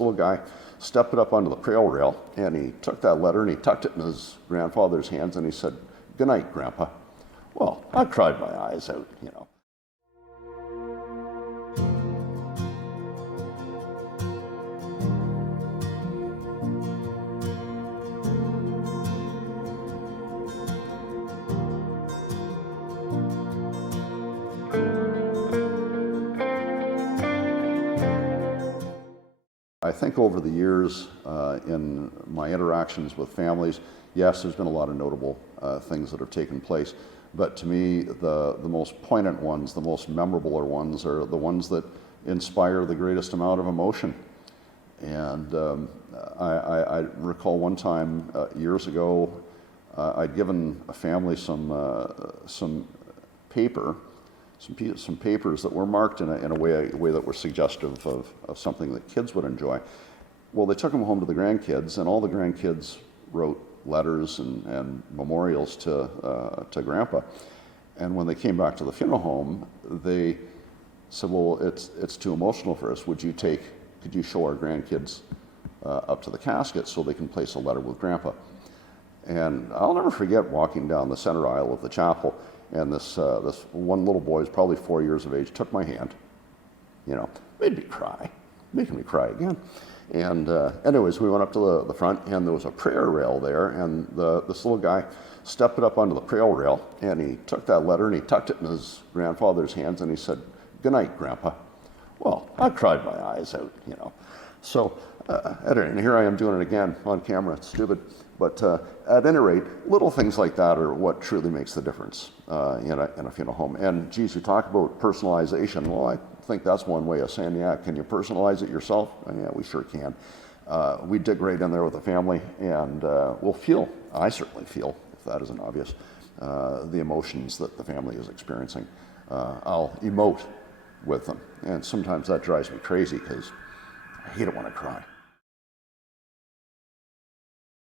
Little guy stepped it up onto the trail rail, and he took that letter and he tucked it in his grandfather's hands, and he said, "Good night, Grandpa." Well, I cried my eyes out, you know. I think over the years, in my interactions with families, yes, there's been a lot of notable things that have taken place. But to me, the most poignant ones, the most memorable ones, are the ones that inspire the greatest amount of emotion. And I recall one time years ago, I'd given a family some paper, some papers that were marked in a way that were suggestive of something that kids would enjoy. Well, they took them home to the grandkids, and all the grandkids wrote letters and memorials to Grandpa. And when they came back to the funeral home, they said, "Well, it's too emotional for us. Could you show our grandkids up to the casket so they can place a letter with Grandpa?" And I'll never forget walking down the center aisle of the chapel, and this one little boy, who's probably 4 years of age, took my hand, making me cry again. And anyways, we went up to the front, and there was a prayer rail there, and this little guy stepped it up onto the prayer rail, and he took that letter and he tucked it in his grandfather's hands, and he said, "Good night, Grandpa." Well, I cried my eyes out, So, and here I am doing it again on camera. It's stupid. But at any rate, little things like that are what truly makes the difference in a funeral home. And geez, you talk about personalization. Well, I think that's one way of saying, yeah, can you personalize it yourself? And yeah, we sure can. We dig right in there with the family, and I certainly feel, if that isn't obvious, the emotions that the family is experiencing. I'll emote with them. And sometimes that drives me crazy because I hate it when I cry.